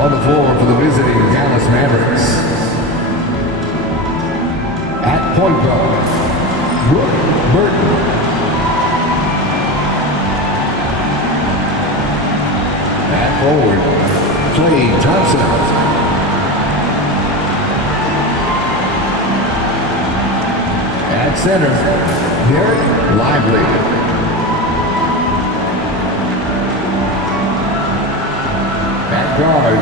On the floor for the visiting Dallas Mavericks. At point guard, Brooke Burton. At forward, Klay Thompson. At center, Derek Lively. At guard,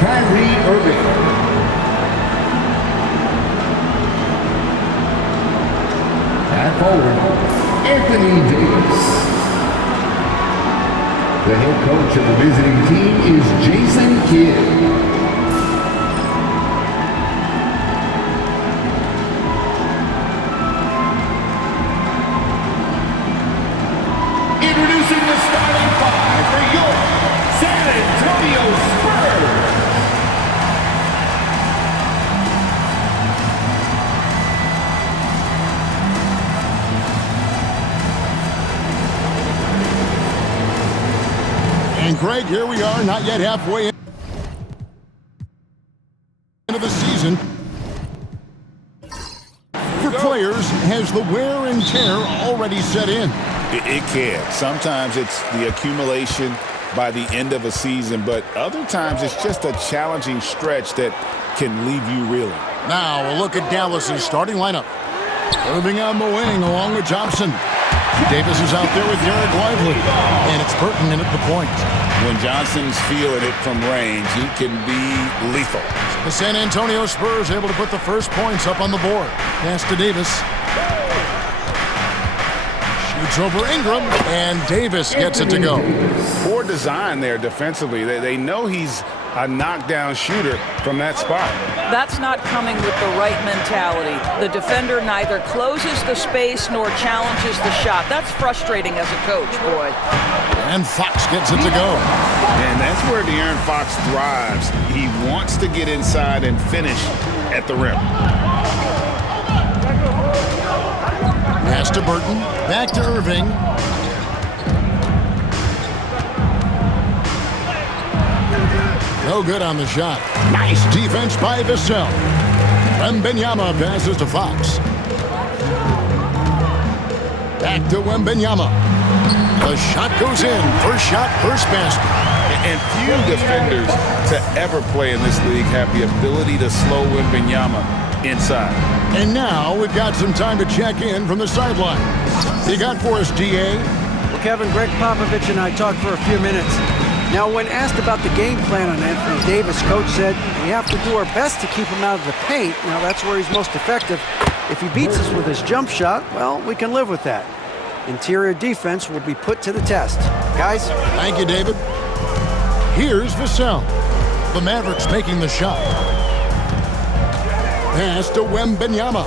Kyrie Irving. At forward, Anthony Davis. The head coach of the visiting team is Jason Kidd. Introducing the starting five for your San Antonio Spurs. And Greg, here we are, not yet halfway into the season. For players, has the wear and tear already set in? It can. Sometimes it's the accumulation by the end of a season, but other times it's just a challenging stretch that can leave you reeling. Now a look at Dallas's starting lineup. Irving on the wing along with Thompson. Davis is out there with Derek Lively, and it's Burton in at the point. When Johnson's feeling it from range, he can be lethal. The San Antonio Spurs able to put the first points up on the board. Pass to Davis. Shoots over Ingram, and Davis gets it to go. Poor design there defensively. They know he's a knockdown shooter from that spot. That's not coming with the right mentality. The defender neither closes the space nor challenges the shot. That's frustrating as a coach, boy. And Fox gets it to go. And that's where De'Aaron Fox thrives. He wants to get inside and finish at the rim. Pass to Burton. Back to Irving. No good on the shot. Nice defense by Vassell. Wembanyama passes to Fox. Back to Wembanyama. The shot goes in. First shot, first basket. And few defenders to ever play in this league have the ability to slow Wembanyama inside. And now we've got some time to check in from the sideline. You got for us, DA? Well, Kevin, Greg Popovich and I talked for a few minutes. Now, when asked about the game plan on Anthony Davis, Coach said, we have to do our best to keep him out of the paint. Now, that's where he's most effective. If he beats us with his jump shot, well, we can live with that. Interior defense will be put to the test. Guys? Thank you, David. Here's Vassell. The Mavericks making the shot. Pass to Wembanyama.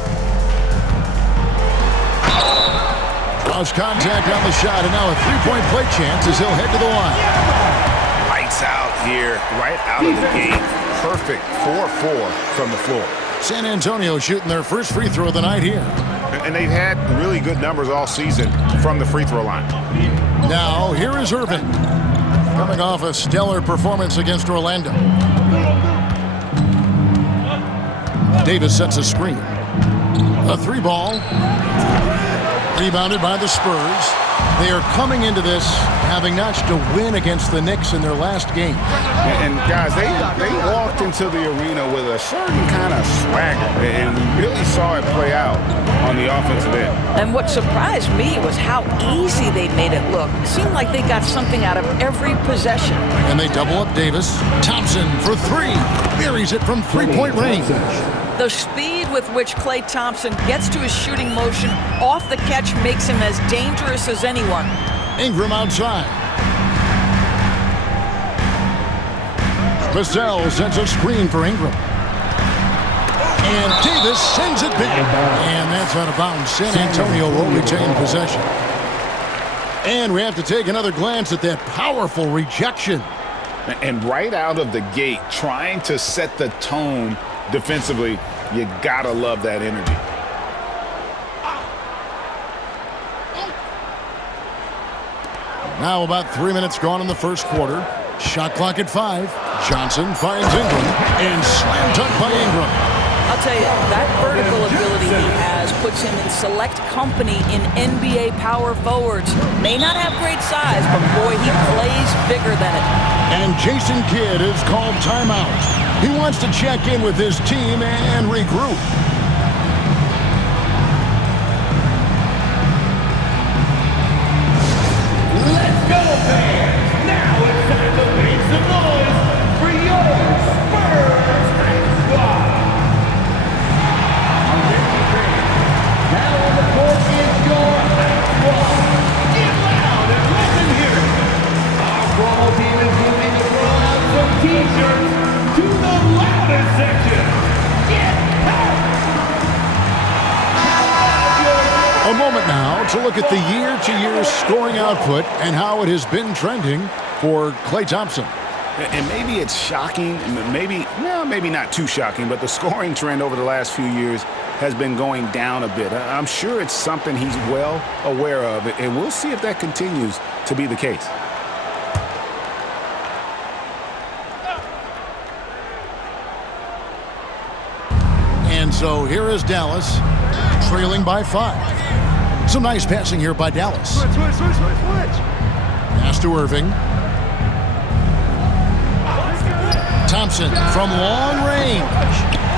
Lost contact on the shot, and now a three-point play chance as he'll head to the line. Lights out here, right out of the gate. Perfect 4-4 from the floor. San Antonio shooting their first free throw of the night here. And they've had really good numbers all season from the free throw line. Now, here is Irving. Coming off a stellar performance against Orlando. Davis sets a screen. A three ball. Rebounded by the Spurs. They are coming into this having notched a win against the Knicks in their last game. And guys, they walked into the arena with a certain kind of swagger, and we really saw it play out on the offensive end. And what surprised me was how easy they made it look. It seemed like they got something out of every possession. And they double up Davis. Thompson for three. Buries it from three-point range. The speed with which Klay Thompson gets to his shooting motion off the catch makes him as dangerous as anyone. Ingram outside. Vassell sends a screen for Ingram. And Davis sends it back. And that's out of bounds. San Antonio will retain possession. And we have to take another glance at that powerful rejection. And right out of the gate, trying to set the tone defensively, you gotta love that energy. Now about 3 minutes gone in the first quarter. Shot clock at 5. Johnson finds Ingram and slam dunk by Ingram. I'll tell you, that vertical ability he has puts him in select company in NBA power forwards. May not have great size, but boy, he plays bigger than it. And Jason Kidd is called timeout. He wants to check in with his team and regroup. Let's go, fans! Now it's time to make some noise for your Spurs Hype Squad! Now on the court is your Hype Squad. Get loud and let them hear it. Our promo team is moving to throw out some t-shirts to the loudest section. Get out! A moment now to look at the year-to-year scoring output and how it has been trending for Klay Thompson. And maybe it's shocking, maybe not too shocking, but the scoring trend over the last few years has been going down a bit. I'm sure it's something he's well aware of, and we'll see if that continues to be the case. And so here is Dallas, trailing by 5. Some nice passing here by Dallas. Switch! Pass to Irving. Thompson from long range.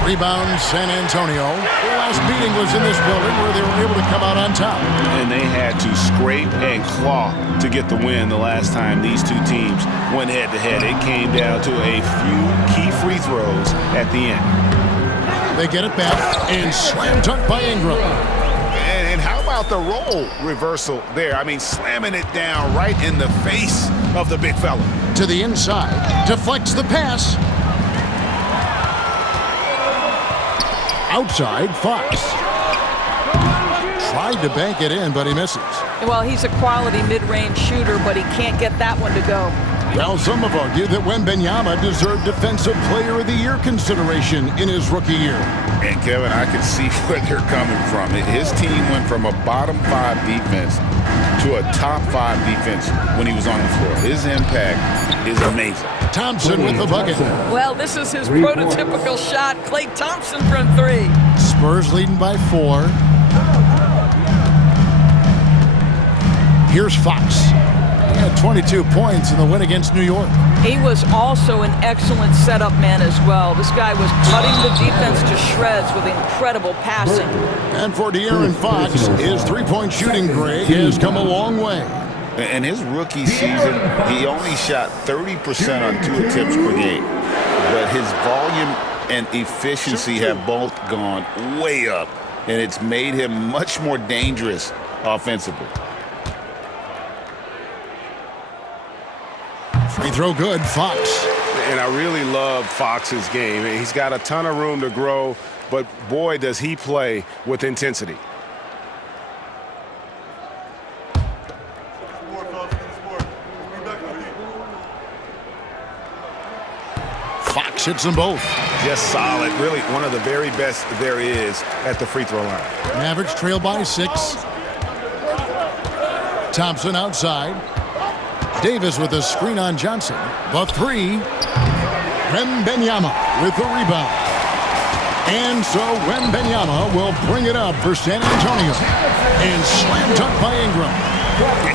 Rebound San Antonio. Their last meeting was in this building where they were able to come out on top. And they had to scrape and claw to get the win the last time these two teams went head-to-head. It came down to a few key free throws at the end. They get it back and slam dunk by Ingram. And how about the role reversal there? I mean, slamming it down right in the face of the big fella. To the inside, deflects the pass. Outside, Fox. Tried to bank it in, but he misses. Well, he's a quality mid-range shooter, but he can't get that one to go. Well, some have argued that Wembanyama deserved Defensive Player of the Year consideration in his rookie year. And, Kevin, I can see where they're coming from. His team went from a bottom 5 defense to a top 5 defense when he was on the floor. His impact is amazing. Thompson with the bucket. Well, this is his prototypical shot. Klay Thompson from 3. Spurs leading by 4. Here's Fox. He had 22 points in the win against New York. He was also an excellent setup man as well. This guy was cutting the defense to shreds with incredible passing. And for De'Aaron Fox, his three-point shooting grade has come a long way. In his rookie season, he only shot 30% on 2 attempts per game. But his volume and efficiency have both gone way up, and it's made him much more dangerous offensively. Free throw good, Fox. And I really love Fox's game. He's got a ton of room to grow, but boy, does he play with intensity. Fox hits them both. Just solid. Really one of the very best there is at the free throw line. Mavericks trail by 6. Thompson outside. Davis with a screen on Johnson. The 3. Wembanyama with the rebound. And so Wembanyama will bring it up for San Antonio. And slam dunk by Ingram.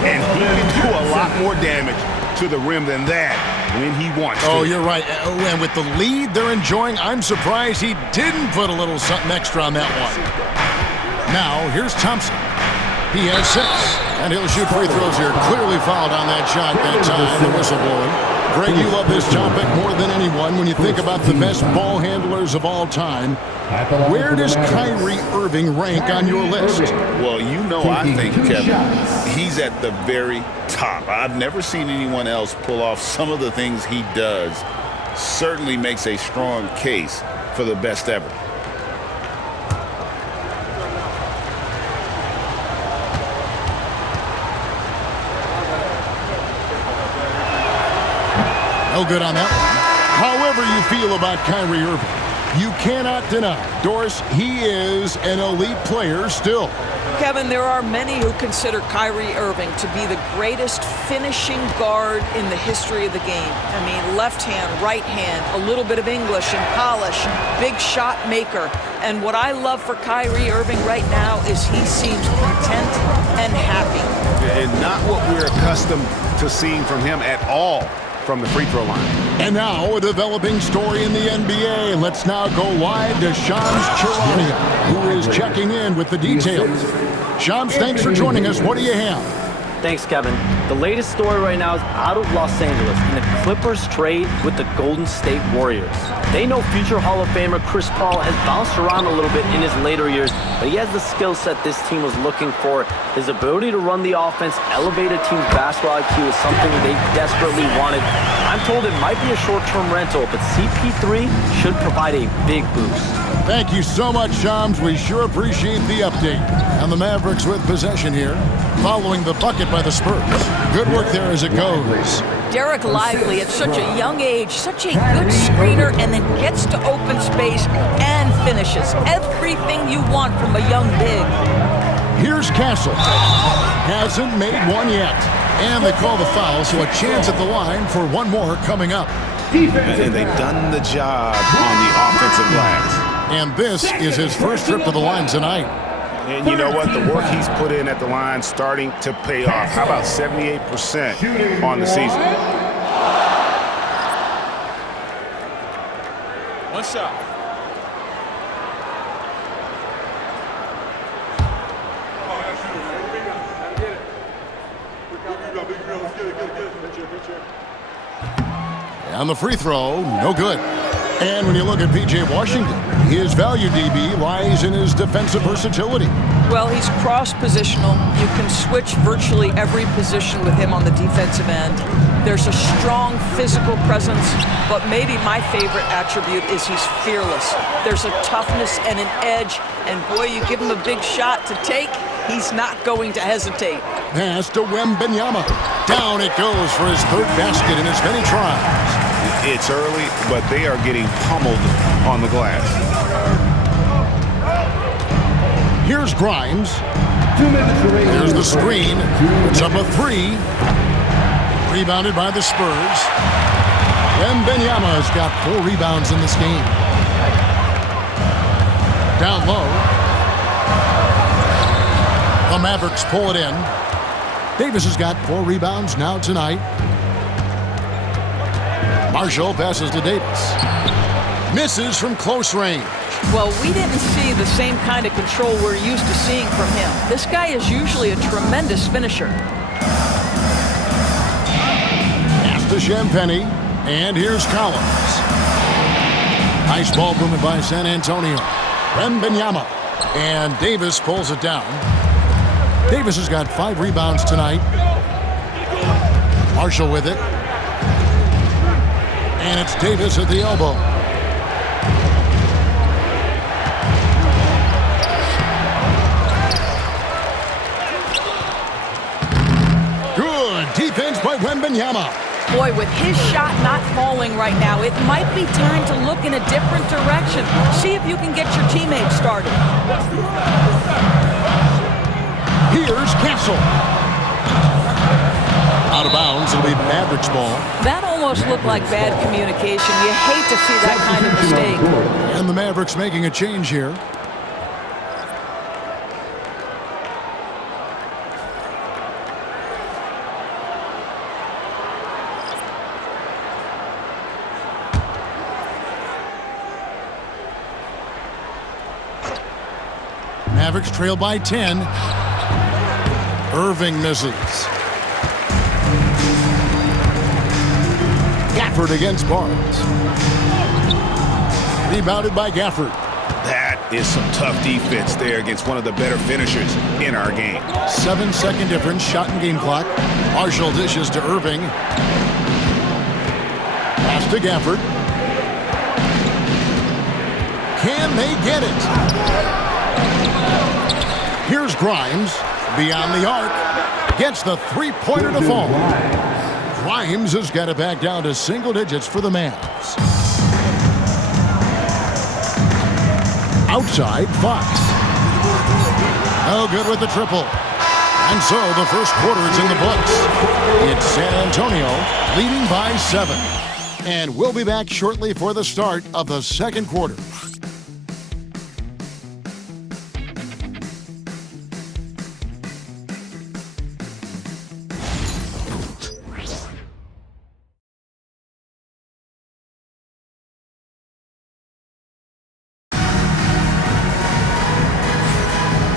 And he can do a lot more damage to the rim than that when he wants to. Oh, you're right. And with the lead they're enjoying, I'm surprised he didn't put a little something extra on that one. Now, here's Thompson. He has 6. And he'll shoot free throws here. Clearly fouled on that shot that time. The whistle blowing. Greg, you love this topic more than anyone when you think about the best ball handlers of all time. Where does Kyrie Irving rank on your list? Well, you know, I think, Kevin, he's at the very top. I've never seen anyone else pull off some of the things he does. Certainly makes a strong case for the best ever. No good on that one. However you feel about Kyrie Irving, you cannot deny, Doris, he is an elite player still. Kevin, there are many who consider Kyrie Irving to be the greatest finishing guard in the history of the game. I mean, left hand, right hand, a little bit of English and polish, big shot maker. And what I love for Kyrie Irving right now is he seems content and happy. And not what we're accustomed to seeing from him at all from the free throw line. And now a developing story in the NBA. Let's now go wide to Shams Charania, who is checking in with the details. Shams, thanks for joining us. What do you have? Thanks, Kevin. The latest story right now is out of Los Angeles in the Clippers trade with the Golden State Warriors. They know future Hall of Famer Chris Paul has bounced around a little bit in his later years, but he has the skill set this team was looking for. His ability to run the offense, elevate a team's basketball IQ is something they desperately wanted. I'm told it might be a short-term rental, but CP3 should provide a big boost. Thank you so much, Shams. We sure appreciate the update. And the Mavericks with possession here, following the bucket by the Spurs. Good work there as it goes. Derek Lively at such a young age, such a good screener, and then gets to open space and finishes. Everything you want from a young big. Here's Castle. Hasn't made one yet. And they call the foul, so a chance at the line for one more coming up. And they've done the job on the offensive glass. And this is his first trip to the line tonight. And you know what? The work he's put in at the line starting to pay off. How about 78% on the season? One shot. On the free throw, no good. And when you look at P.J. Washington, his value, DB, lies in his defensive versatility. Well, he's cross-positional. You can switch virtually every position with him on the defensive end. There's a strong physical presence, but maybe my favorite attribute is he's fearless. There's a toughness and an edge, and boy, you give him a big shot to take, he's not going to hesitate. Pass to Wembanyama. Down it goes for his third basket in as many tries. It's early, but they are getting pummeled on the glass. Here's Grimes. There's the screen. It's up a three. Rebounded by the Spurs. Wembanyama has got 4 rebounds in this game. Down low. The Mavericks pull it in. Davis has got 4 rebounds now tonight. Marshall passes to Davis. Misses from close range. Well, we didn't see the same kind of control we're used to seeing from him. This guy is usually a tremendous finisher. Pass to Champagny. And here's Collins. Nice ball movement by San Antonio. Wembanyama. And Davis pulls it down. Davis has got 5 rebounds tonight. Marshall with it. And it's Davis at the elbow. Good defense by Wembanyama. Boy, with his shot not falling right now, it might be time to look in a different direction. See if you can get your teammates started. Here's Castle. Out of bounds, it'll be Mavericks ball. That almost looked like bad communication. You hate to see that kind of mistake. And the Mavericks making a change here. Mavericks trail by 10. Irving misses. Gafford against Barnes. Rebounded by Gafford. That is some tough defense there against one of the better finishers in our game. 7-second difference, shot and game clock. Marshall dishes to Irving. Pass to Gafford. Can they get it? Here's Grimes. Beyond the arc. Gets the three-pointer to fall. Grimes has got it back down to single digits for the Mavs. Outside, Fox. No good with the triple. And so the first quarter is in the books. It's San Antonio leading by 7. And we'll be back shortly for the start of the second quarter.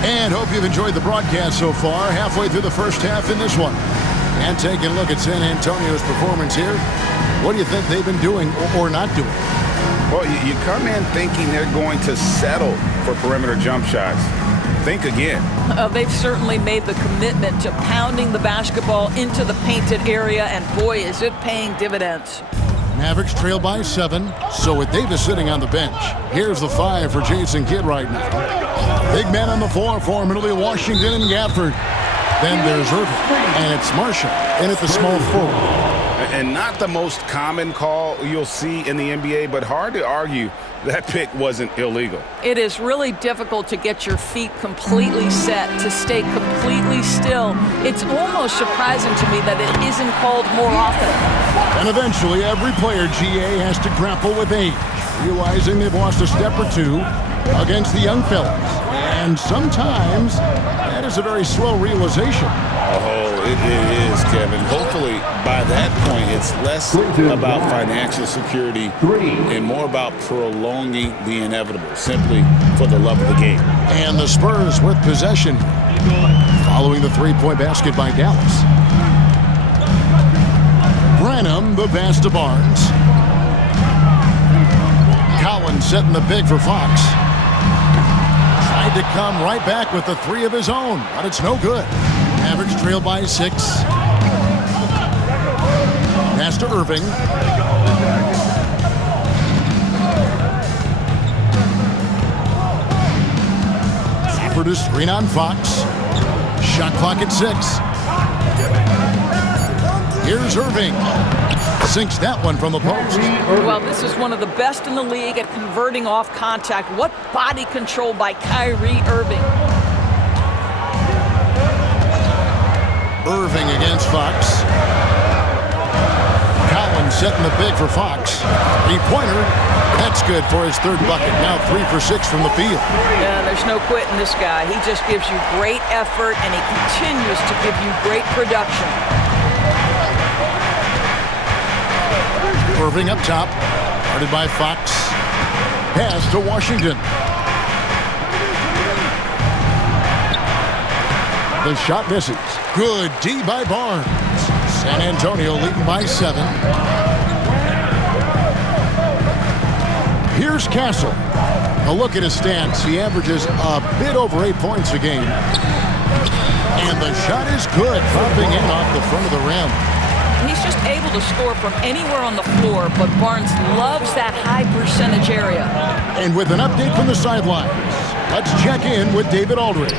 And hope you've enjoyed the broadcast so far, halfway through the first half in this one. And taking a look at San Antonio's performance here, what do you think they've been doing or not doing? Well, you come in thinking they're going to settle for perimeter jump shots. Think again. They've certainly made the commitment to pounding the basketball into the painted area, and boy, is it paying dividends. Mavericks trail by 7, so with Davis sitting on the bench, here's the 5 for Jason Kidd right now. Big man on the floor for Middle Washington and Gafford. Then there's Irving, and it's Marshall in at the small forward. And not the most common call you'll see in the NBA, but hard to argue that pick wasn't illegal. It is really difficult to get your feet completely set, to stay completely still. It's almost surprising to me that it isn't called more often. And eventually, every player, GA, has to grapple with age, realizing they've lost a step or two against the young fellas. And sometimes that is a very slow realization. Oh, it is, Kevin. Hopefully, by that point, it's less about financial security and more about prolonging the inevitable, simply for the love of the game. And the Spurs with possession following the three-point basket by Dallas. Branham, the pass to Barnes. Collins setting the big for Fox. Tried to come right back with the 3 of his own, but it's no good. Mavericks trail by 6. Pass to Irving. Stafford is screen on Fox. Shot clock at 6. Here's Irving. Sinks that one from the post. Well, this is one of the best in the league at converting off contact. What body control by Kyrie Irving. Irving against Fox. Collins setting the big for Fox. Three-pointer. That's good for his 3rd bucket. Now 3 for 6 from the field. Yeah, there's no quitting this guy. He just gives you great effort, and he continues to give you great production. Irving up top. Guarded by Fox. Pass to Washington. The shot misses. Good D by Barnes. San Antonio leading by 7. Here's Castle. A look at his stats. He averages a bit over 8 points a game. And the shot is good, dropping in off the front of the rim. He's just able to score from anywhere on the floor, but Barnes loves that high percentage area. And with an update from the sidelines, let's check in with David Aldridge.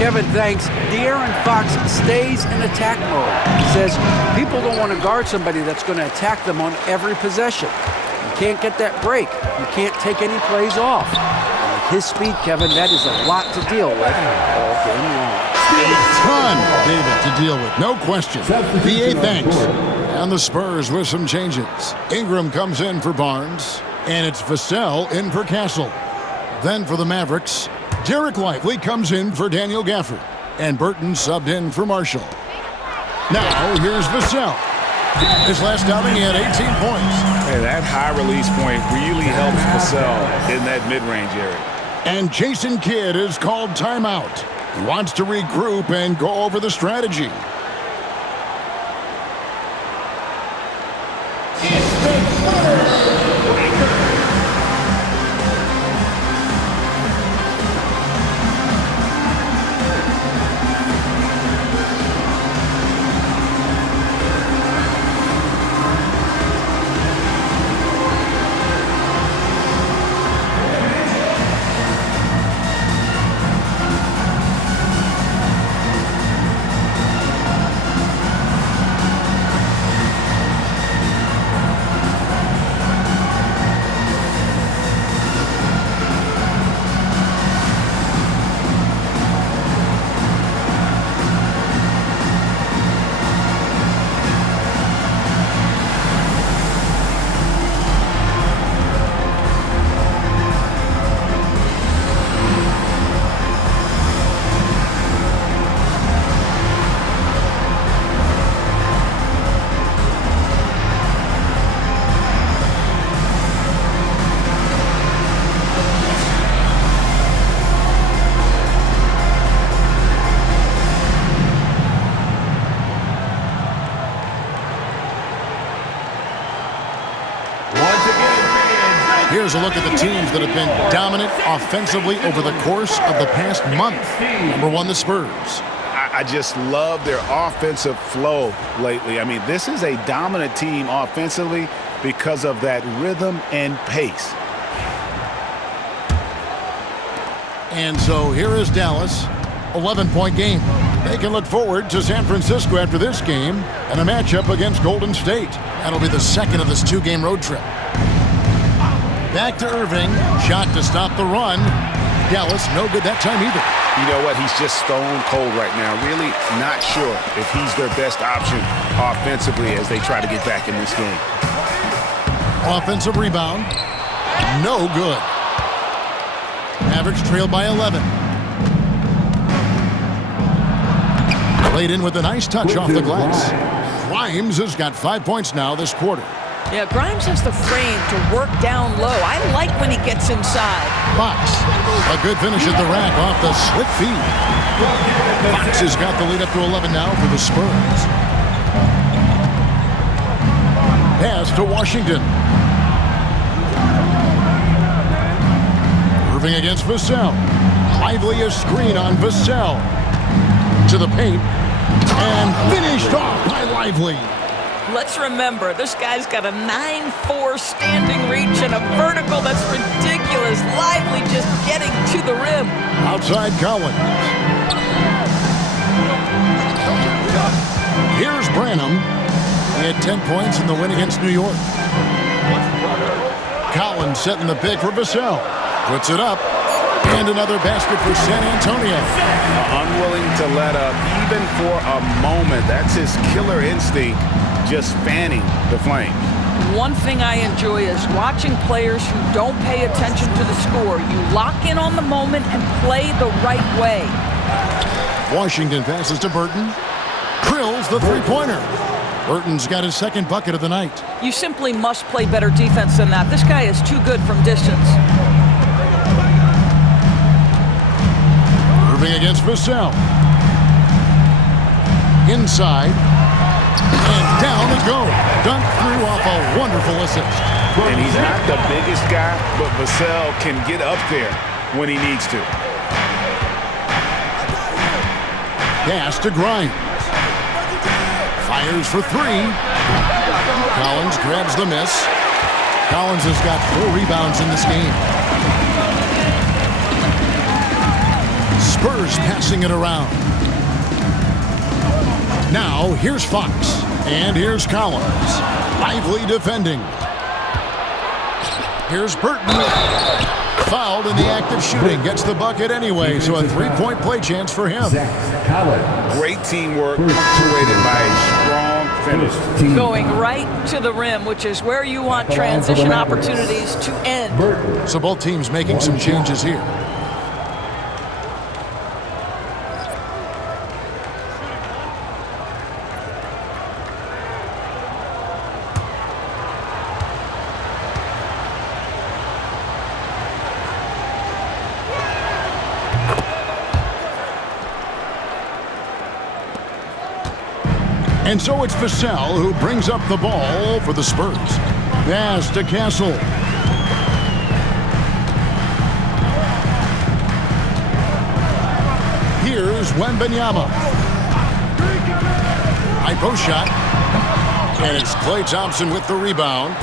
Kevin, thanks. De'Aaron Fox stays in attack mode. He says people don't want to guard somebody that's going to attack them on every possession. You can't get that break. You can't take any plays off. With his speed, Kevin, that is a lot to deal with all game long. A ton, David, to deal with, no question. BA thanks. And the Spurs with some changes. Ingram comes in for Barnes, and it's Vassell in for Castle. Then for the Mavericks, Derek Lively comes in for Daniel Gafford, and Burton subbed in for Marshall. Now, here's Vassell. His last outing, he had 18 points. Hey, that high release point really helps Vassell in that mid-range area. And Jason Kidd is called timeout. He wants to regroup and go over the strategy. Here's a look at the teams that have been dominant offensively over the course of the past month. Number 1, the Spurs. I just love their offensive flow lately. I mean, this is a dominant team offensively because of that rhythm and pace. And so here is Dallas, 11-point game. They can look forward to San Francisco after this game and a matchup against Golden State. That'll be the second of this 2-game road trip. Back to Irving, shot to stop the run. Dallas, no good that time either. You know what? He's just stone cold right now. Really not sure if he's their best option offensively as they try to get back in this game. Offensive rebound, no good. Mavericks trail by 11. Laid in with a nice touch off the glass. Grimes has got 5 points now this quarter. Yeah, Grimes has the frame to work down low. I like when he gets inside. Fox, a good finish at the rack off the slick feed. Fox has got the lead up to 11 now for the Spurs. Pass to Washington. Irving against Vassell. Lively a screen on Vassell. To the paint. And finished off by Lively. Let's remember, this guy's got a 9'4" standing reach and a vertical that's ridiculous. Lively just getting to the rim. Outside Collins. Here's Branham. He had 10 points in the win against New York. Collins setting the pick for Vassell. Puts it up. And another basket for San Antonio. Unwilling to let up even for a moment. That's his killer instinct, just fanning the flames. One thing I enjoy is watching players who don't pay attention to the score. You lock in on the moment and play the right way. Washington passes to Burton. Drills the three-pointer. Burton's got his second bucket of the night. You simply must play better defense than that. This guy is too good from distance. Irving against Vassell. Inside. And down it goes. Dunked through off a wonderful assist. And he's not the biggest guy, but Vassell can get up there when he needs to. Pass to Grimes. Fires for 3. Collins grabs the miss. Collins has got 4 rebounds in this game. Spurs passing it around. Now, here's Fox. And here's Collins. Lively defending. Here's Burton. Fouled in the act of shooting. Gets the bucket anyway, so a 3-point play chance for him. Great teamwork, punctuated by a strong finish. Going right to the rim, which is where you want transition opportunities to end. So both teams making some changes here. And so it's Vassell who brings up the ball for the Spurs. Pass to Castle. Here's Wembanyama. High post shot. And it's Klay Thompson with the rebound.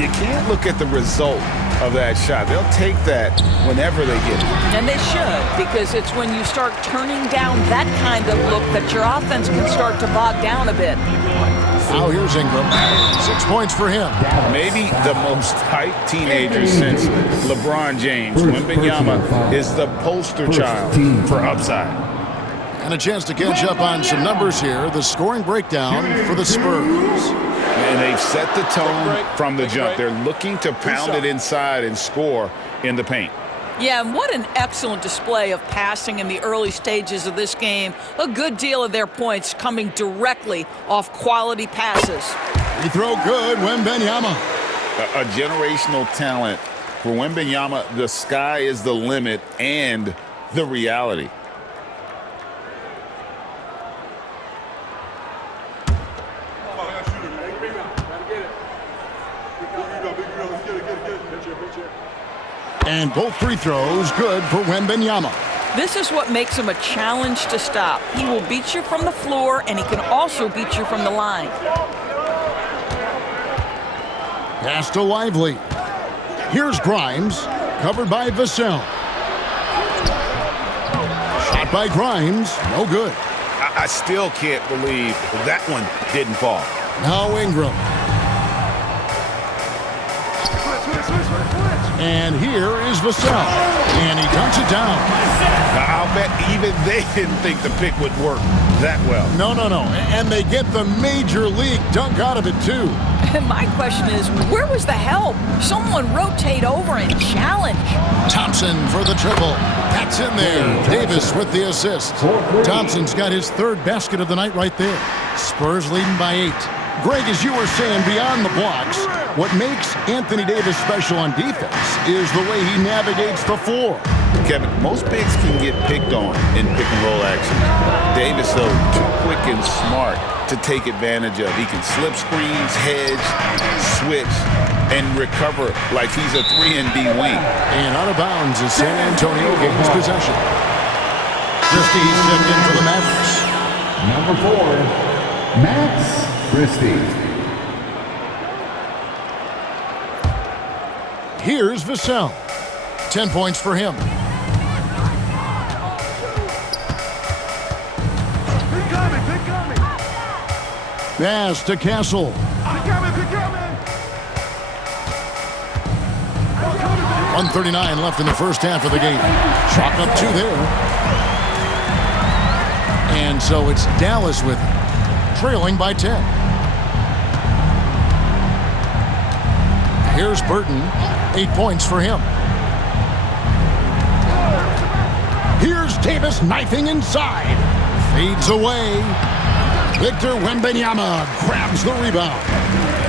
You can't look at the result of that shot. They'll take that whenever they get it. And they should, because it's when you start turning down that kind of look that your offense can start to bog down a bit. Now here's Ingram. 6 points for him. Maybe the most hyped teenager since LeBron James. Wembanyama is the poster child for upside. And a chance to catch up on some numbers here. The scoring breakdown for the Spurs. And they've set the tone from the jump. They're looking to pound it inside and score in the paint. Yeah, and what an excellent display of passing in the early stages of this game. A good deal of their points coming directly off quality passes. He throw good, Wembanyama. A generational talent. For Wembanyama, the sky is the limit and the reality. And both free throws good for Wembanyama. This is what makes him a challenge to stop. He will beat you from the floor, and he can also beat you from the line. Pass to Lively. Here's Grimes, covered by Vassell. Shot by Grimes, no good. I still can't believe that one didn't fall. Now Ingram. And here is Vassell. And he dunks it down. I'll bet even they didn't think the pick would work that well. No. And they get the major league dunk out of it, too. My question is, where was the help? Someone rotate over and challenge. Thompson for the triple. That's in there. Davis with the assist. Thompson's got his third basket of the night right there. Spurs leading by 8. Greg, as you were saying, beyond the blocks, what makes Anthony Davis special on defense is the way he navigates the floor. Kevin, most bigs can get picked on in pick-and-roll action. Davis, though, too quick and smart to take advantage of. He can slip screens, hedge, switch, and recover like he's a 3-and-D wing. And out of bounds as San Antonio gains possession. Christie stepped in for the Mavericks. Number 4, Max Christie. Here's Vassell. 10 points for him. Pass to Castle. 1:39 left in the first half of the game. Chalk up 2 there. And so it's Dallas with it, trailing by 10. Here's Burton. 8 points for him. Here's Davis knifing inside. Fades away. Victor Wembanyama grabs the rebound.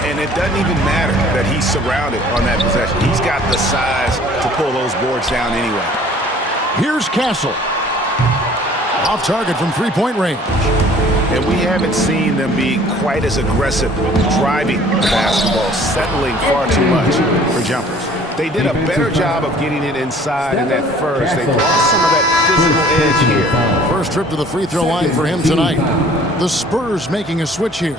And it doesn't even matter that he's surrounded on that possession. He's got the size to pull those boards down anyway. Here's Castle. Off target from three-point range. And we haven't seen them be quite as aggressive driving the basketball, settling far too much for jumpers. They did a better job of getting it inside in that first. They lost some of that physical edge here. First trip to the free throw line for him tonight. The Spurs making a switch here.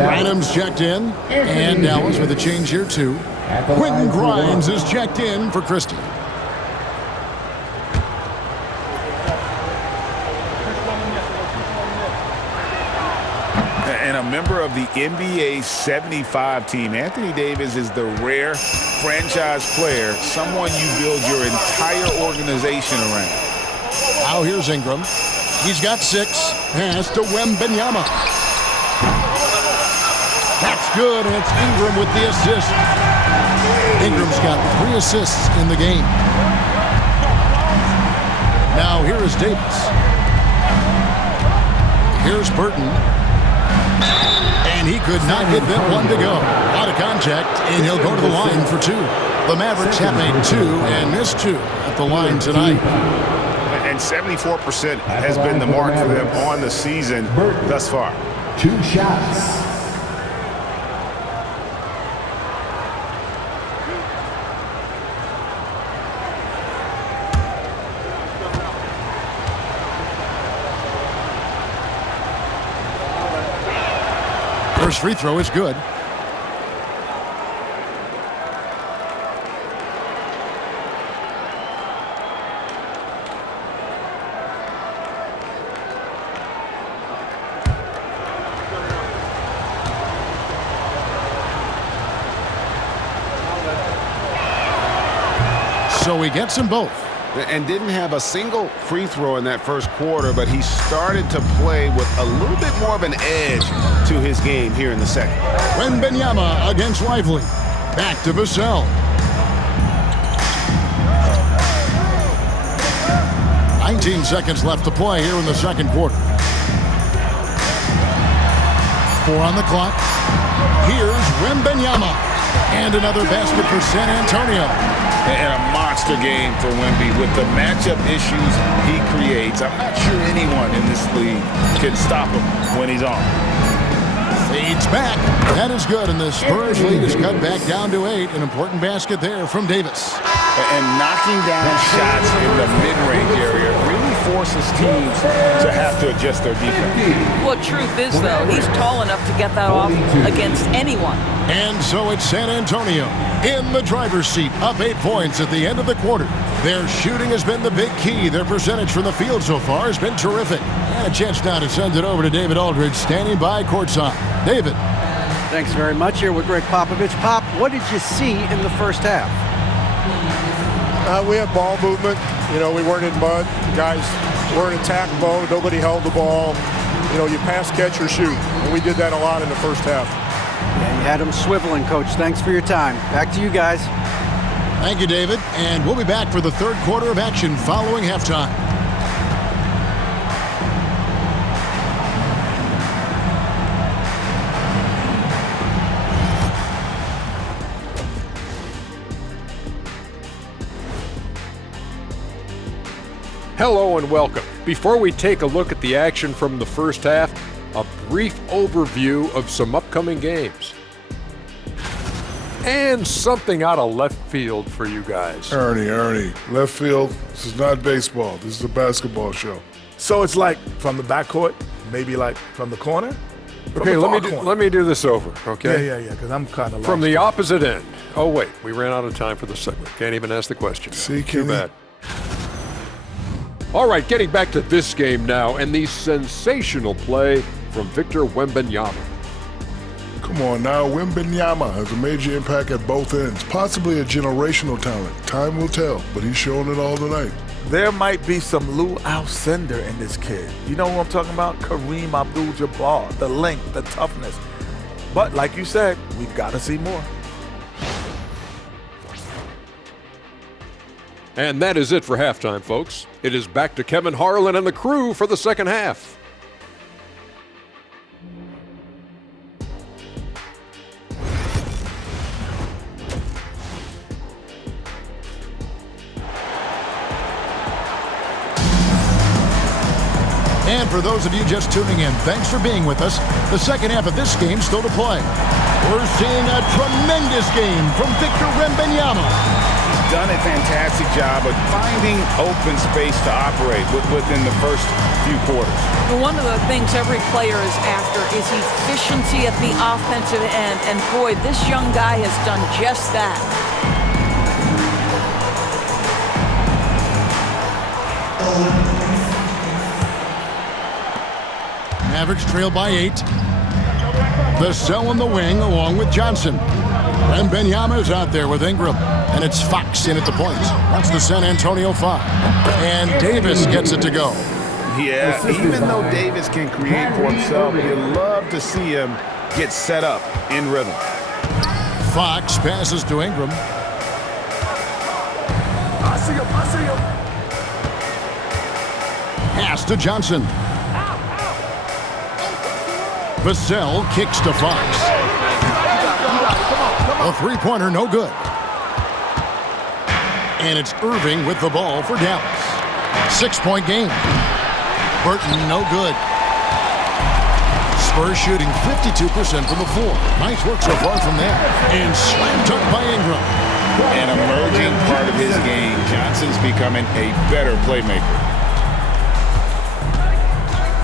Adams checked in, and Dallas with a change here too. Quentin Grimes is checked in for Christie. And a member of the NBA 75 team, Anthony Davis is the rare franchise player, someone you build your entire organization around. Now here's Ingram. He's got 6. Pass to Wembanyama. That's good, and it's Ingram with the assist. Ingram's got 3 assists in the game. Now here is Davis. Here's Burton. And he could not get that one to go. Out of contact, and he'll go to the line for 2. The Mavericks have made 2 and missed 2 at the line tonight. And 74% has been the mark for them on the season thus far. 2 shots. First free throw is good. So he gets them both. And didn't have a single free throw in that first quarter, but he started to play with a little bit more of an edge to his game here in the second. Wembanyama against Lively. Back to Vassell. 19 seconds left to play here in the second quarter. 4 on the clock. Here's Wembanyama. And another basket for San Antonio. And a monster game for Wemby with the matchup issues he creates. I'm not sure anyone in this league can stop him when he's on. Fades back. That is good, and the Spurs lead is cut back down to 8. An important basket there from Davis. And knocking down shots in the mid-range area really forces teams to have to adjust their defense. Well, truth is, though, he's tall enough to get that off against anyone. And so it's San Antonio in the driver's seat, up 8 points at the end of the quarter. Their shooting has been the big key. Their percentage from the field so far has been terrific. And a chance now to send it over to David Aldridge, standing by courtside. David. Thanks very much. Here with Greg Popovich. Pop, what did you see in the first half? We had ball movement. You know, we weren't in mud. Guys were in attack mode. Nobody held the ball. You know, you pass, catch, or shoot. And we did that a lot in the first half. Yeah, you had them swiveling, Coach. Thanks for your time. Back to you guys. Thank you, David. And we'll be back for the third quarter of action following halftime. Hello and welcome. Before we take a look at the action from the first half, a brief overview of some upcoming games. And something out of left field for you guys. Ernie, left field, this is not baseball. This is a basketball show. So it's like from the backcourt, maybe like from the corner? Okay, let me do this over, okay? Yeah, because I'm kind of lost. From the opposite end. Oh, wait, we ran out of time for the segment. Can't even ask the question. See, Too Kenny? bad. All right, getting back to this game now and the sensational play from Victor Wembanyama. Come on now, Wembanyama has a major impact at both ends, possibly a generational talent. Time will tell, but he's showing it all tonight. There might be some Lou Alcindor in this kid. You know what I'm talking about? Kareem Abdul-Jabbar, the length, the toughness. But like you said, we've got to see more. And that is it for halftime, folks. It is back to Kevin Harlan and the crew for the second half. And for those of you just tuning in, thanks for being with us. The second half of this game still to play. We're seeing a tremendous game from Victor Wembanyama. He's done a fantastic job of finding open space to operate within the first few quarters. One of the things every player is after is efficiency at the offensive end. And boy, this young guy has done just that. Mavericks trail by 8. Vassell in the wing along with Johnson. Wembanyama's out there with Ingram. And it's Fox in at the point. That's the San Antonio 5. And Davis gets it to go. Yeah, even though Davis can create for himself, you love to see him get set up in rhythm. Fox passes to Ingram. I see him. Pass to Johnson. Vassell kicks to Fox. A three-pointer, no good. And it's Irving with the ball for Dallas. 6-point game. Burton, no good. Spurs shooting 52% from the floor. Nice work so far from there. And slam dunk by Ingram. An emerging part of his game. Johnson's becoming a better playmaker.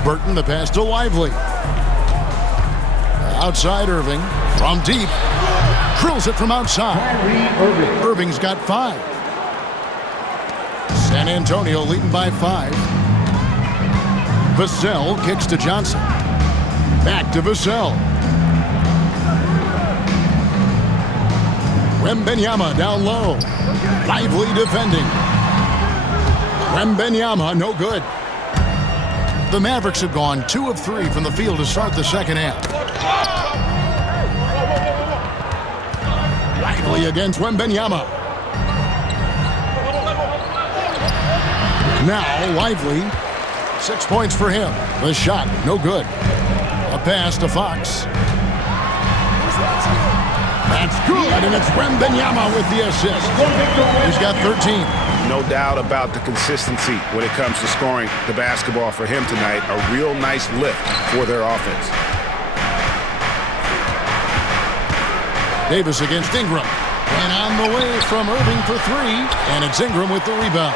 Burton, the pass to Lively. Outside Irving. From deep. Drills it from outside. Irving's got 5. San Antonio leading by 5. Vassell kicks to Johnson. Back to Vassell. Wembanyama down low. Lively defending. Wembanyama, no good. The Mavericks have gone 2 of 3 from the field to start the second half. Lively against Wembanyama. Now Lively, 6 points for him. The shot, no good. A pass to Fox. That's good, and it's Wembanyama with the assist. He's got 13. No doubt about the consistency when it comes to scoring the basketball for him tonight. A real nice lift for their offense. Davis against Ingram. And on the way from Irving for three. And it's Ingram with the rebound.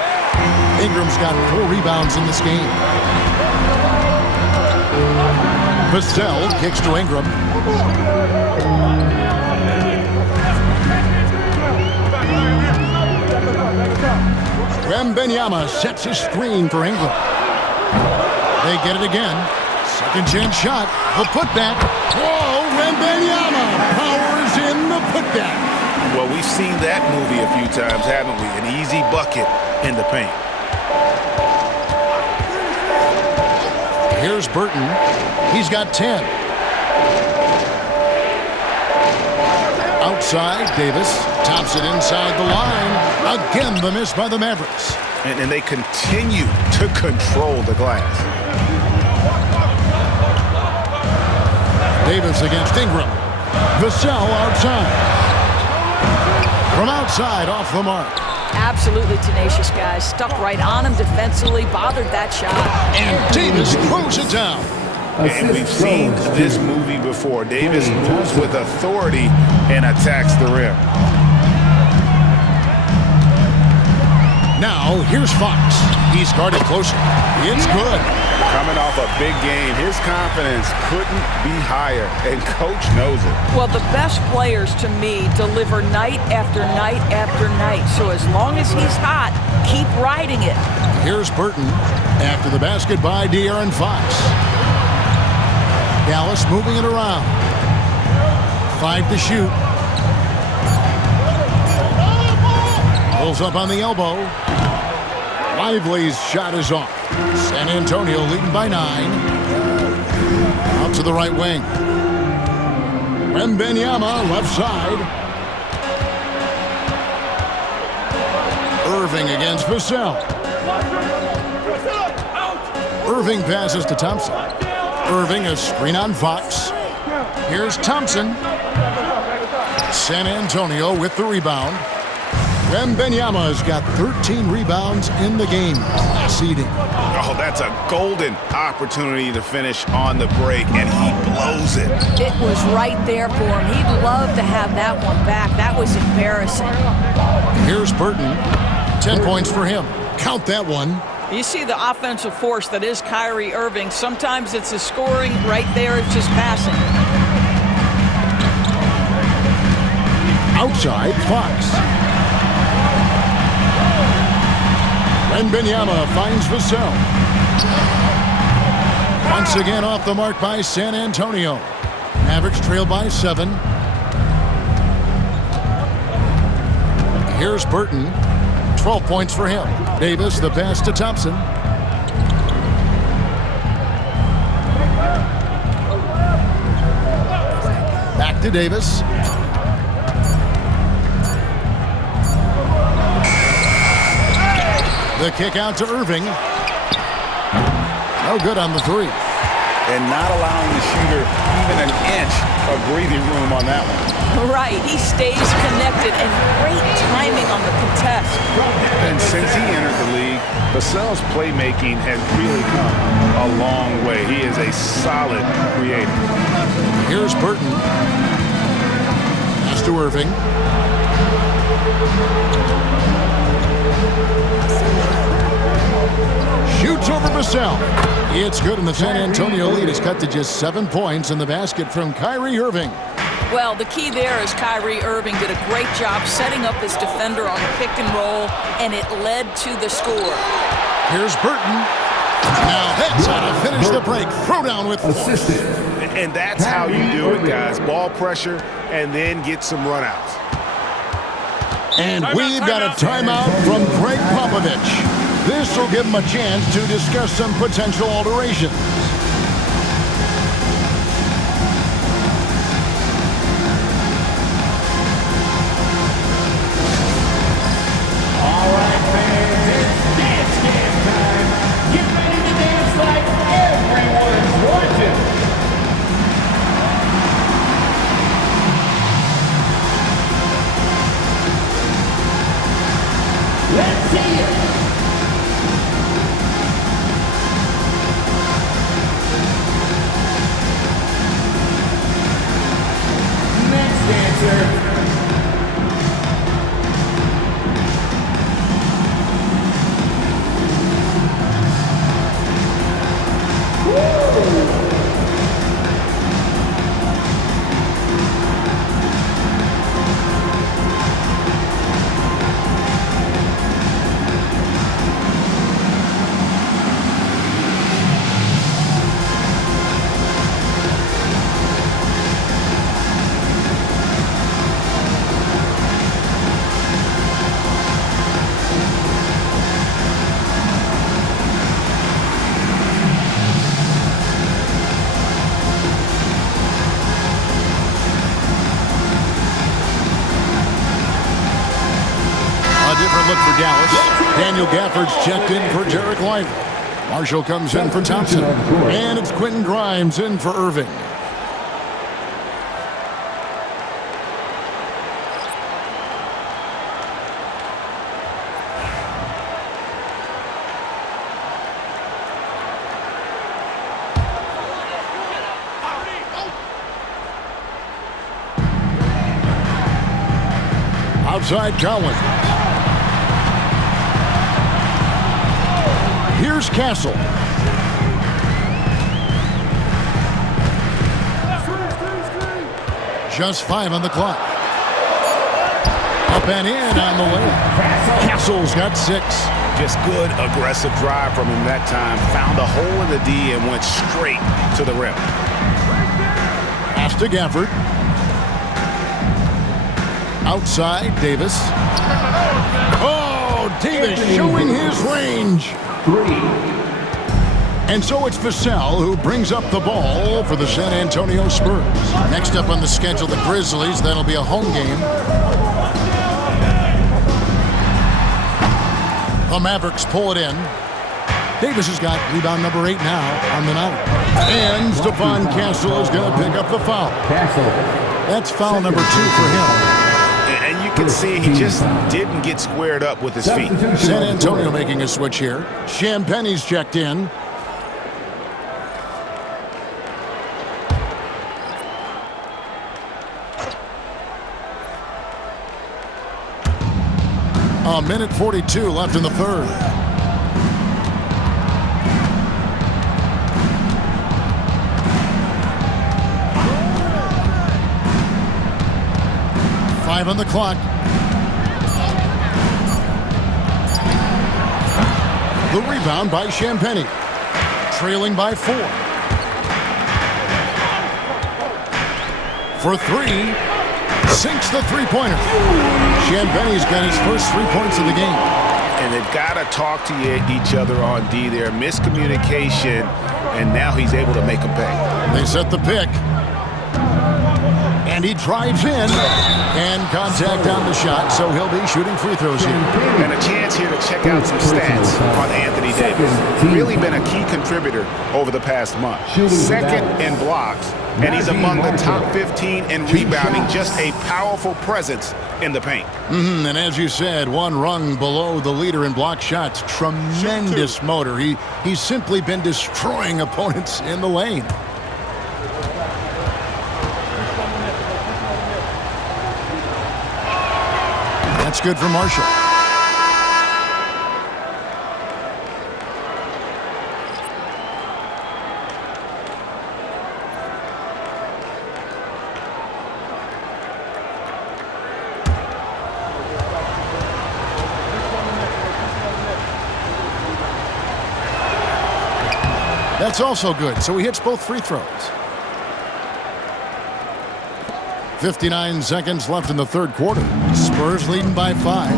Ingram's got 4 rebounds in this game. Vassell kicks to Ingram. Wembanyama sets a screen for Ingram. They get it again. Second chance shot. The putback. Whoa, Wembanyama powers in the putback. Well, we've seen that movie a few times, haven't we? An easy bucket in the paint. Here's Burton. He's got 10. Outside, Davis. Thompson inside the line. Again, the miss by the Mavericks. And they continue to control the glass. Davis against Ingram. Vassell outside. From outside, off the mark. Absolutely tenacious, guys. Stuck right on him defensively, bothered that shot. And Davis throws it down. And we've seen this movie before. Davis moves with authority and attacks the rim. Now, here's Fox. He's guarded closer. It's good. Coming off a big game, his confidence couldn't be higher, and coach knows it. Well, the best players, to me, deliver night after night after night. So as long as he's hot, keep riding it. Here's Burton after the basket by De'Aaron Fox. Dallas moving it around. 5 to shoot. Pulls up on the elbow. Lively's shot is off. San Antonio leading by 9. Out to the right wing. Wembanyama left side. Irving against Vassell. Irving passes to Thompson. Irving a screen on Fox. Here's Thompson. San Antonio with the rebound. Wembanyama's got 13 rebounds in the game. Seeding. Oh, that's a golden opportunity to finish on the break, and he blows it. It was right there for him. He'd love to have that one back. That was embarrassing. Here's Burton. 10 points for him. Count that one. You see the offensive force that is Kyrie Irving. Sometimes it's his scoring. Right there, it's just passing. Outside, Fox. Wembanyama finds Vassell. Once again off the mark by San Antonio. Mavericks trail by 7. Here's Burton. 12 points for him. Davis, the pass to Thompson. Back to Davis. The kick out to Irving. No good on the 3. And not allowing the shooter even an inch of breathing room on that one. Right, he stays connected and great timing on the contest. And since he entered the league, Vassell's playmaking has really come a long way. He is a solid creator. Here's Burton. Pass to Irving. Shoots over Vassell. It's good, and the San Antonio lead is cut to just 7 points in the basket from Kyrie Irving. Well, the key there is Kyrie Irving did a great job setting up his defender on the pick and roll, and it led to the score. Here's Burton. Now that's how to finish the break. Throw down with 4. And that's how you do it, guys. Ball pressure and then get some runouts. And we've got a timeout from Greg Popovich. This will give him a chance to discuss some potential alterations. All right, fans, it's dance time. Get ready to dance like everyone's watching. Let's see it. A different look for Dallas. Daniel Gafford's checked in for Derek Lively. Marshall comes in for Thompson. And it's Quentin Grimes in for Irving. Outside Cowan. Here's Castle. Just 5 on the clock. Up and in on the way. Castle's got 6. Just good, aggressive drive from him that time. Found a hole in the D and went straight to the rim. Pass to Gafford. Outside, Davis. Oh, Davis showing his range. 3. And so it's Vassell who brings up the ball for the San Antonio Spurs. Next up on the schedule, the Grizzlies. That'll be a home game. The Mavericks pull it in. Davis has got rebound number 8 now on the night. And Stephon Castle is going to pick up the foul. That's foul number 2 for him. And you can see he just didn't get squared up with his feet. San Antonio making a switch here. Champagne's checked in. A minute 42 left in the third. Five on the clock. The rebound by Champagnie. Trailing by 4. For 3. Sinks the three-pointer. Champagnie's got his first 3 points of the game. And they've got to talk to each other on D there. Miscommunication, and now he's able to make them pay. They set the pick. And he drives in. And contact on the shot, so he'll be shooting free throws here. And a chance here to check out some stats on Anthony Davis. Really been a key contributor over the past month. Second in blocks, and he's among the top 15 in rebounding. Just a powerful presence in the paint. And as you said, 1 rung below the leader in block shots. Tremendous motor. He's simply been destroying opponents in the lane. That's good for Marshall. That's also good, so he hits both free throws. 59 seconds left in the third quarter. Spurs leading by 5.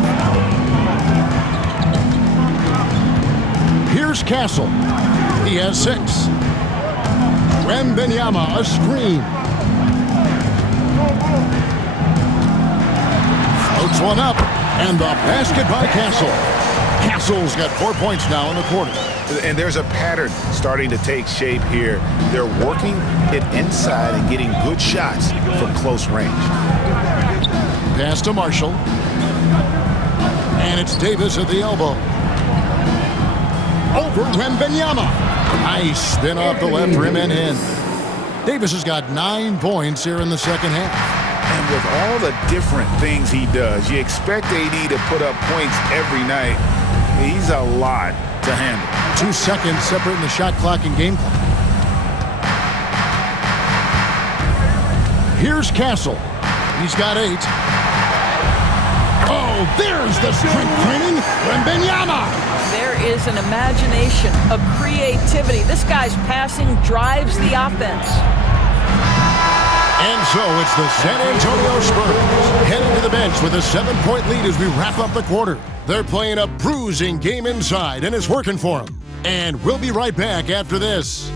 Here's Castle. He has 6. Wembanyama, a screen. Floats one up, and the basket by Castle. Castle's got 4 points now in the quarter. And there's a pattern starting to take shape here. They're working it inside and getting good shots from close range. Pass to Marshall. And it's Davis at the elbow. Over Wembanyama. Nice spin off the left rim and in. Davis has got 9 points here in the second half. And with all the different things he does, you expect AD to put up points every night. He's a lot to handle. 2 seconds separating the shot clock and game clock. Here's Castle. He's got 8. Oh, there's the strength training. Wembanyama. There is an imagination, a creativity. This guy's passing drives the offense. And so it's the San Antonio Spurs heading to the bench with a 7-point lead as we wrap up the quarter. They're playing a bruising game inside, and it's working for them. And we'll be right back after this.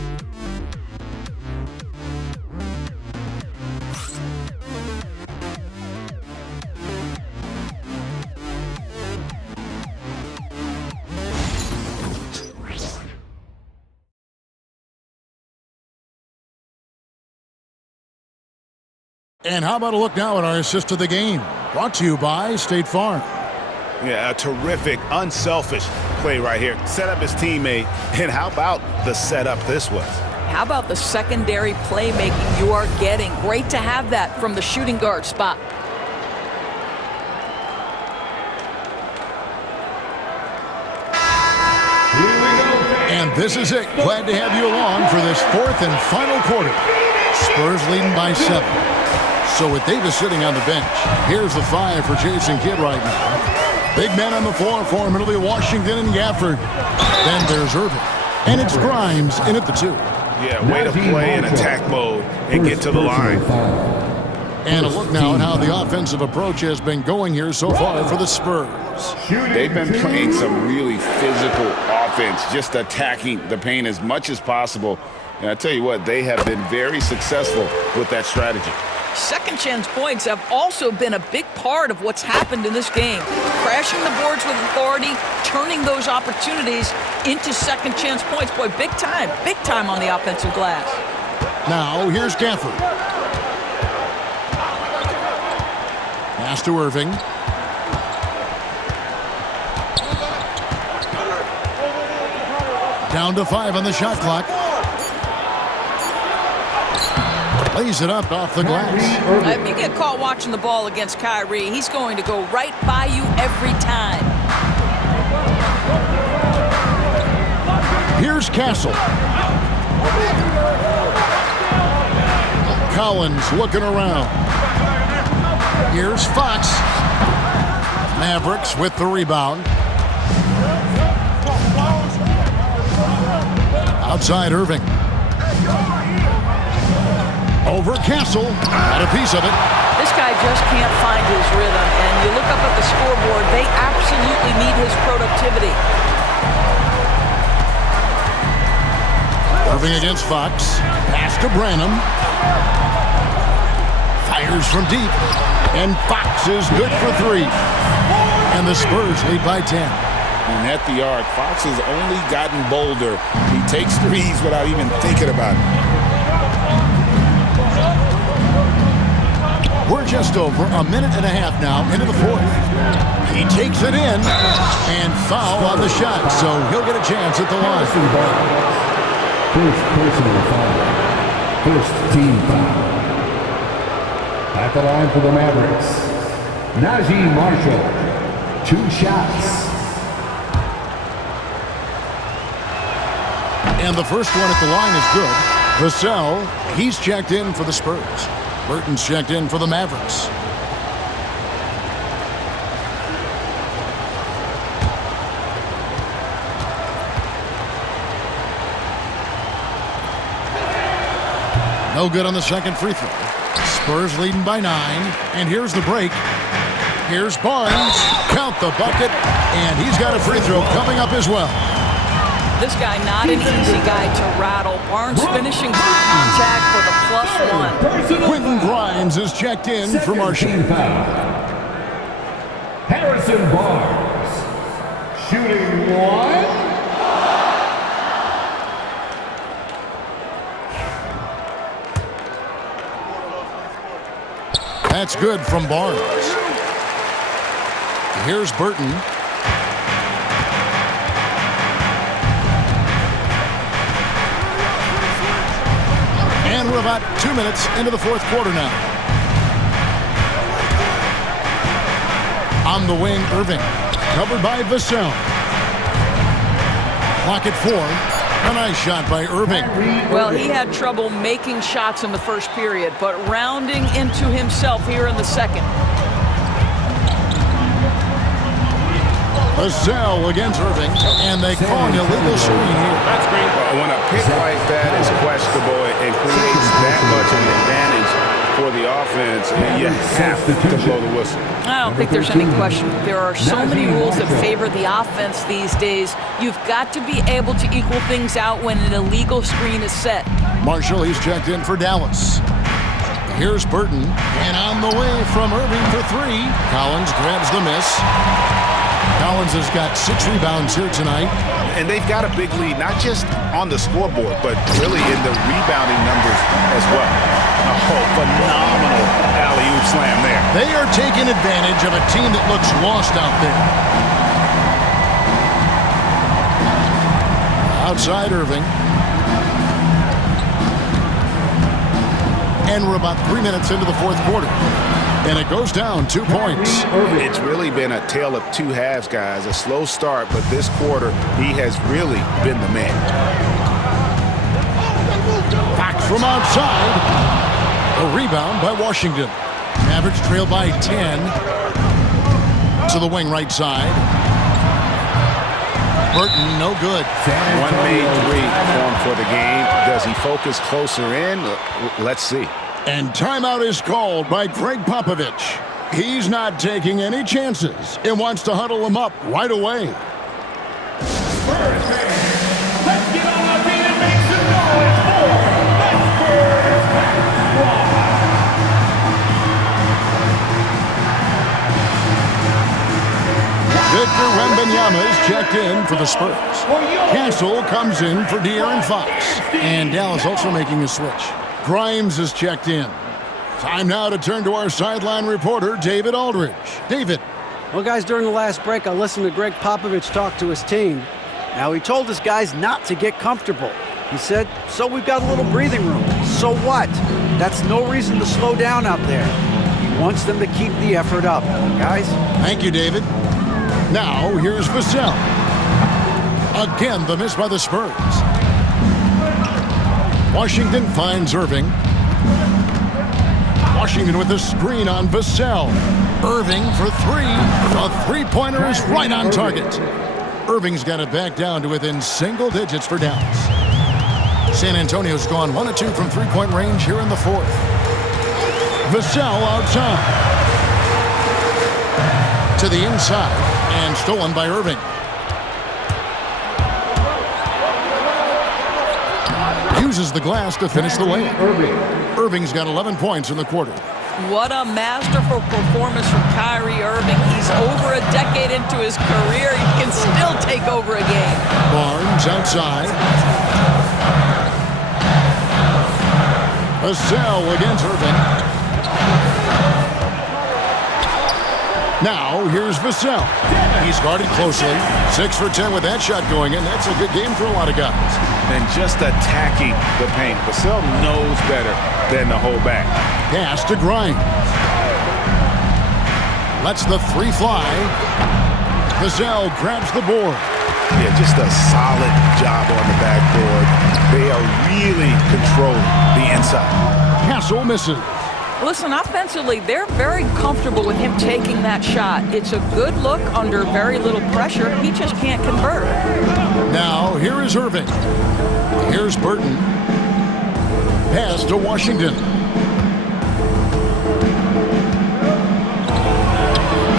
And how about a look now at our assist of the game? Brought to you by State Farm. Yeah, a terrific, unselfish play right here. Set up his teammate, and how about the setup this was? How about the secondary playmaking you are getting? Great to have that from the shooting guard spot. And this is it. Glad to have you along for this fourth and final quarter. Spurs leading by 7. So with Davis sitting on the bench, here's the 5 for Jason Kidd right now. Big men on the floor for him. It'll be Washington and Gafford. Then there's Irving. And it's Grimes in at the 2. Yeah, way to play in attack mode and get to the line. And a look now at how the offensive approach has been going here so far for the Spurs. They've been playing some really physical offense, just attacking the paint as much as possible. And I tell you what, they have been very successful with that strategy. Second chance points have also been a big part of what's happened in this game. Crashing the boards with authority, turning those opportunities into second chance points. Boy, big time on the offensive glass. Now, here's Gafford. Pass to Irving. Down to 5 on the shot clock. Lays it up off the glass. If you get caught watching the ball against Kyrie, he's going to go right by you every time. Here's Castle. Collins looking around. Here's Fox. Mavericks with the rebound. Outside Irving. Over Castle. Got a piece of it. This guy just can't find his rhythm. And you look up at the scoreboard, they absolutely need his productivity. Irving against Fox. Pass to Branham. Fires from deep. And Fox is good for 3. And the Spurs lead by 10. And at the arc, Fox has only gotten bolder. He takes threes without even thinking about it. We're just over a minute and a half now into the 4th. He takes it in and foul on the shot, so he'll get a chance at the line. First personal foul. First team foul. At the line for the Mavericks, Najee Marshall. 2 shots. And the first one at the line is good. Vassell, he's checked in for the Spurs. Burton's checked in for the Mavericks. No good on the second free throw. Spurs leading by 9. And here's the break. Here's Barnes. Count the bucket. And he's got a free throw coming up as well. This guy, not an easy guy to rattle. Barnes finishing through contact for the +1. Quentin Grimes is checked in for Marshall. Harrison Barnes. Shooting 1. That's good from Barnes. Here's Burton. And we're about 2 minutes into the 4th quarter now. On the wing, Irving. Covered by Vassell. Clock at 4. A nice shot by Irving. Well, he had trouble making shots in the first period, but rounding into himself here in the second. Vassell against Irving, and they call an illegal screen here. That's great. When a pick like that is questionable and creates that much of an advantage for the offense, you have to blow the whistle. I don't think there's any question. There are so many rules that favor the offense these days. You've got to be able to equal things out when an illegal screen is set. Marshall, he's checked in for Dallas. Here's Burton, and on the way from Irving for 3. Collins grabs the miss. Collins has got 6 rebounds here tonight. And they've got a big lead, not just on the scoreboard, but really in the rebounding numbers as well. Oh, phenomenal alley-oop slam there. They are taking advantage of a team that looks lost out there. Outside Irving. And we're about 3 minutes into the fourth quarter. And it goes down 2 points. It's really been a tale of two halves, guys. A slow start, but this quarter, he has really been the man. Back from outside. A rebound by Washington. Mavericks trail by 10. To the wing right side. Burton, no good. One made three for the game. Does he focus closer in? Let's see. And timeout is called by Greg Popovich. He's not taking any chances and wants to huddle him up right away. Spurs fans, let's get on our feet and make some noise for the Spurs Squad. Victor Wembanyama is checked in for the Spurs. Castle comes in for De'Aaron Fox. And Dallas also making a switch. Grimes is checked in. Time now to turn to our sideline reporter, David Aldridge. David. Well, guys, during the last break, I listened to Greg Popovich talk to his team. Now, he told his guys not to get comfortable. He said, so we've got a little breathing room. So what? That's no reason to slow down out there. He wants them to keep the effort up. Guys? Thank you, David. Now, here's Vassell. Again, the miss by the Spurs. Washington finds Irving. Washington with the screen on Vassell. Irving for three. A three-pointer is right on target. Irving's got it back down to within single digits for Dallas. San Antonio's gone 1 of 2 from three-point range here in the fourth. Vassell outside. To the inside. And stolen by Irving. Uses the glass to finish the layup. Irving's got 11 points in the quarter. What a masterful performance from Kyrie Irving. He's over a decade into his career. He can still take over a game. Barnes outside. Vassell against Irving. Now, here's Vassell. He's guarded closely. 6 for 10 with that shot going in. That's a good game for a lot of guys. And just attacking the paint. Vassell knows better than to hold back. Pass to Grimes. Lets the three fly. Vassell grabs the board. Yeah, just a solid job on the backboard. They are really controlling the inside. Castle misses. Listen, offensively, they're very comfortable with him taking that shot. It's a good look under very little pressure. He just can't convert. Now, here is Irving. Here's Burton. Pass to Washington.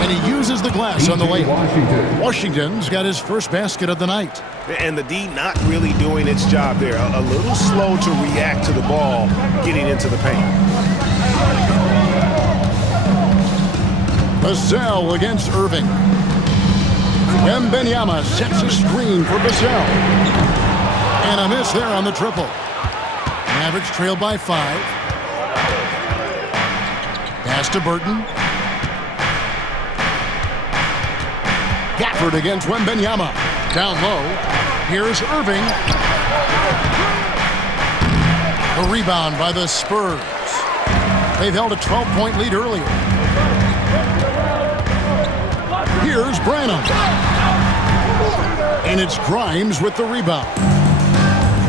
And he uses the glass on the layup. Washington's got his first basket of the night. And the D not really doing its job there. A little slow to react to the ball getting into the paint. Vassell against Irving. Wembanyama sets a screen for Vassell. And a miss there on the triple. Mavericks trail by 5. Pass to Burton. Gafford against Wembanyama. Down low. Here's Irving. A rebound by the Spurs. They've held a 12-point lead earlier. Here's Branham. And it's Grimes with the rebound.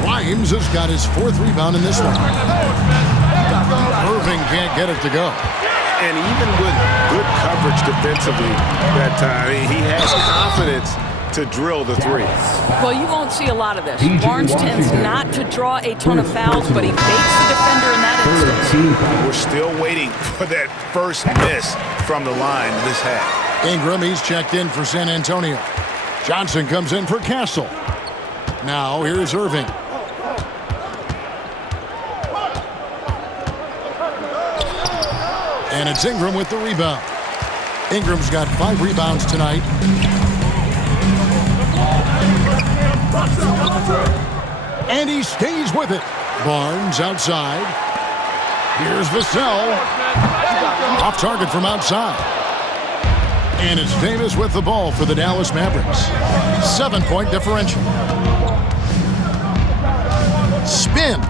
Grimes has got his 4th rebound in this one. Irving can't get it to go. And even with good coverage defensively that time, he has confidence to drill the three. Well, you won't see a lot of this. Barnes tends not to draw a ton of fouls, but he baits the defender in that instance. We're still waiting for that first miss from the line this half. Ingram, he's checked in for San Antonio. Johnson comes in for Castle. Now, here's Irving. And it's Ingram with the rebound. Ingram's got 5 rebounds tonight. And he stays with it. Barnes outside. Here's Vassell. Off target from outside. And it's Davis with the ball for the Dallas Mavericks. 7-point differential. Spins.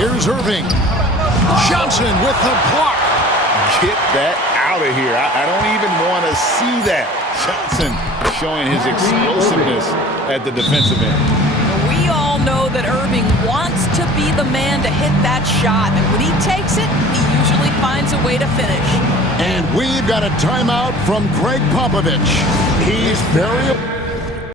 Here's Irving. Johnson with the block. Get that out of here. I don't even want to see that. Johnson showing his explosiveness at the defensive end. We all know that Irving wants to be the man to hit that shot. And when he takes it, he usually finds a way to finish. And we've got a timeout from Greg Popovich. He's very...